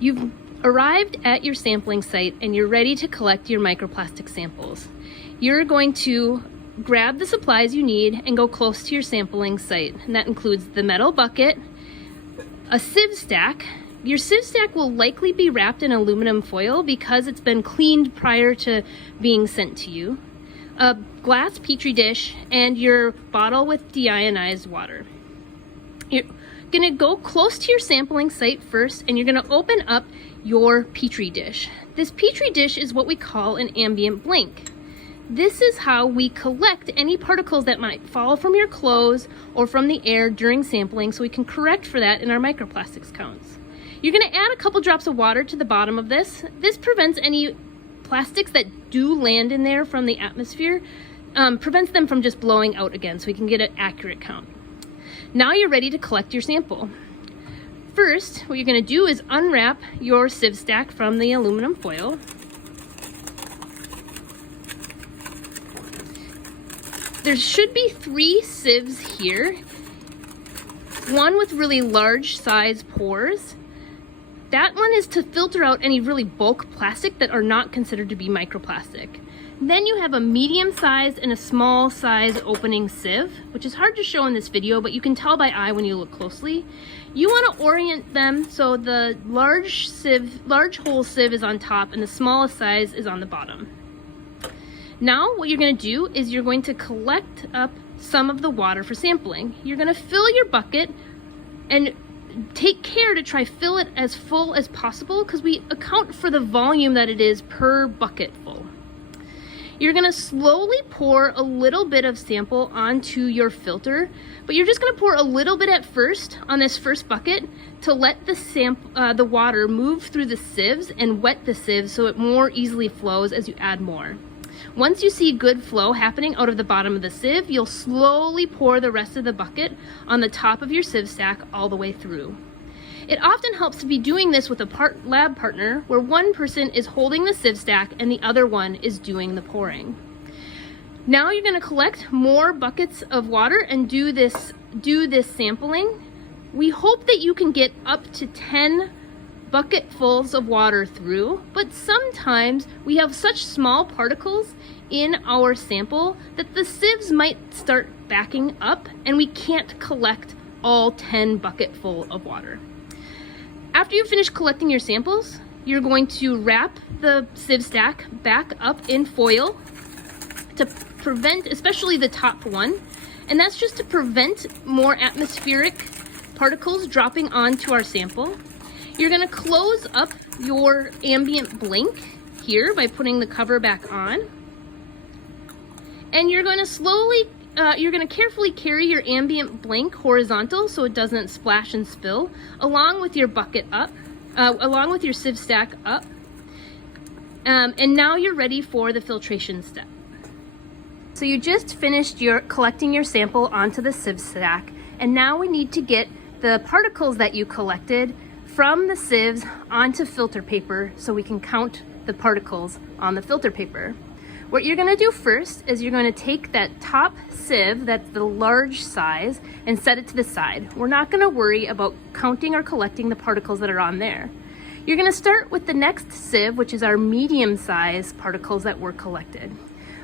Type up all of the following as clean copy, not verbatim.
You've arrived at your sampling site and you're ready to collect your microplastic samples. You're going to grab the supplies you need and go close to your sampling site. And that includes the metal bucket, a sieve stack. Your sieve stack will likely be wrapped in aluminum foil because it's been cleaned prior to being sent to you, a glass petri dish, and your bottle with deionized water. You're gonna go close to your sampling site first, and you're gonna open up your petri dish. This petri dish is what we call an ambient blank. This is how we collect any particles that might fall from your clothes or from the air during sampling, so we can correct for that in our microplastics counts. You're gonna add a couple drops of water to the bottom of this. This prevents any plastics that do land in there from the atmosphere, prevents them from just blowing out again, so we can get an accurate count. Now you're ready to collect your sample. First, what you're gonna do is unwrap your sieve stack from the aluminum foil. There should be 3 sieves here. One with really large size pores. That one is to filter out any really bulk plastic that are not considered to be microplastic. Then you have a medium size and a small size opening sieve, which is hard to show in this video, but you can tell by eye when you look closely. You want to orient them so the large hole sieve is on top and the smallest size is on the bottom. Now what you're going to do is you're going to collect up some of the water for sampling. You're going to fill your bucket and take care to try fill it as full as possible because we account for the volume that it is per bucket full. You're going to slowly pour a little bit of sample onto your filter, but you're just going to pour a little bit at first on this first bucket to let the water move through the sieves and wet the sieves so it more easily flows as you add more. Once you see good flow happening out of the bottom of the sieve, you'll slowly pour the rest of the bucket on the top of your sieve stack all the way through. It often helps to be doing this with a lab partner where one person is holding the sieve stack and the other one is doing the pouring. Now you're going to collect more buckets of water and do this sampling. We hope that you can get up to 10 bucketfuls of water through, but sometimes we have such small particles in our sample that the sieves might start backing up and we can't collect all 10 bucketful of water. After you finish collecting your samples, you're going to wrap the sieve stack back up in foil to prevent, especially the top one, and that's just to prevent more atmospheric particles dropping onto our sample. You're going to close up your ambient blank here by putting the cover back on. And you're going to carefully carry your ambient blank horizontal so it doesn't splash and spill, along with your bucket up, along with your sieve stack up. And now you're ready for the filtration step. So you just finished collecting your sample onto the sieve stack, and now we need to get the particles that you collected from the sieves onto filter paper so we can count the particles on the filter paper. What you're going to do first is you're going to take that top sieve, that's the large size, and set it to the side. We're not going to worry about counting or collecting the particles that are on there. You're going to start with the next sieve, which is our medium size particles that were collected.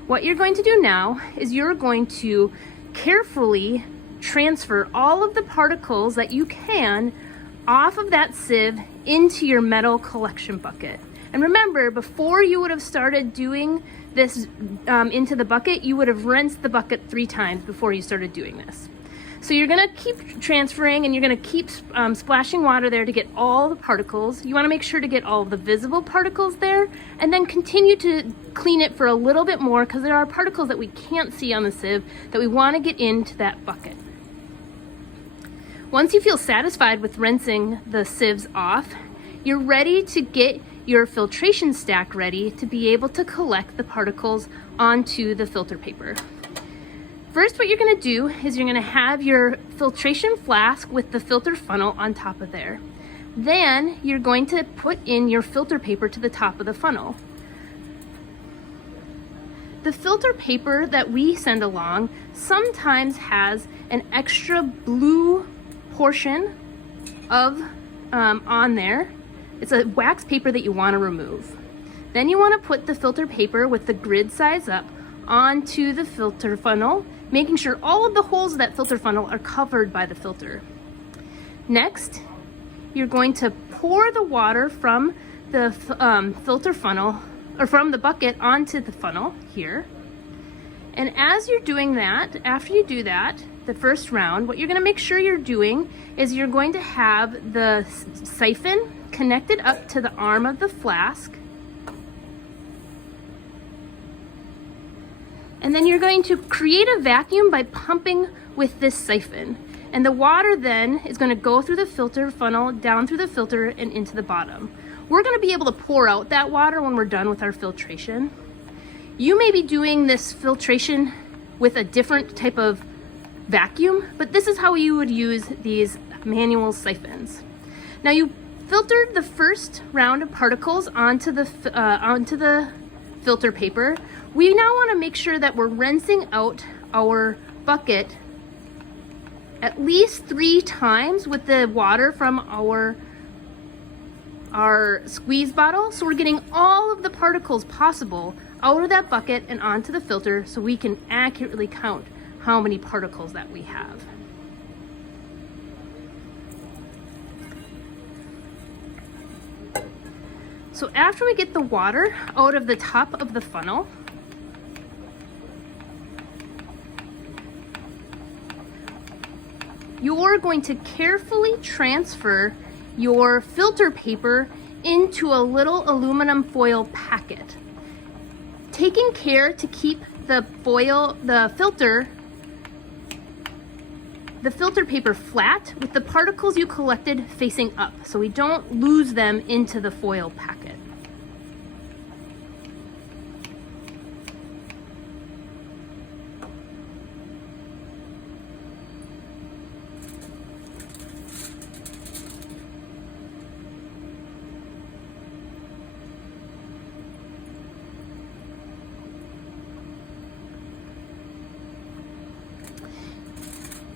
What you're going to do now is you're going to carefully transfer all of the particles that you can off of that sieve into your metal collection bucket. And remember, before you would have started doing this into the bucket, you would have rinsed the bucket 3 times before you started doing this. So you're gonna keep transferring and you're gonna keep splashing water there to get all the particles. You wanna make sure to get all the visible particles there and then continue to clean it for a little bit more because there are particles that we can't see on the sieve that we wanna get into that bucket. Once you feel satisfied with rinsing the sieves off, you're ready to get your filtration stack ready to be able to collect the particles onto the filter paper. First, what you're going to do is you're going to have your filtration flask with the filter funnel on top of there. Then you're going to put in your filter paper to the top of the funnel. The filter paper that we send along sometimes has an extra blue portion of on there It's a wax paper that you want to remove. Then you want to put the filter paper with the grid size up onto the filter funnel, making sure all of the holes of that filter funnel are covered by the filter. Next, you're going to pour the water from the filter funnel, or from the bucket onto the funnel here. And as you're doing that, after you do that, the first round, what you're going to make sure you're doing is you're going to have the siphon connected up to the arm of the flask. And then you're going to create a vacuum by pumping with this siphon. And the water then is going to go through the filter funnel, down through the filter, and into the bottom. We're going to be able to pour out that water when we're done with our filtration. You may be doing this filtration with a different type of vacuum, but this is how you would use these manual siphons. Now you filtered the first round of particles onto the filter paper. We now want to make sure that we're rinsing out our bucket at least 3 times with the water from our squeeze bottle, so we're getting all of the particles possible out of that bucket and onto the filter, so we can accurately count how many particles that we have. So after we get the water out of the top of the funnel, you're going to carefully transfer your filter paper into a little aluminum foil packet, taking care to keep the filter paper flat with the particles you collected facing up, so we don't lose them into the foil packet.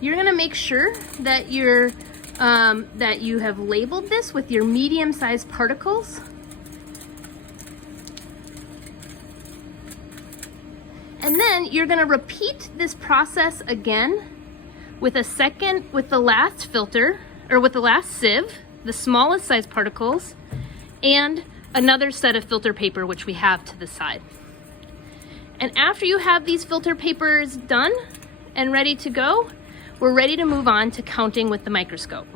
You're going to make sure that you have labeled this with your medium-sized particles. And then you're going to repeat this process again with the last filter, or with the last sieve, the smallest size particles, and another set of filter paper, which we have to the side. And after you have these filter papers done and ready to go, we're ready to move on to counting with the microscope.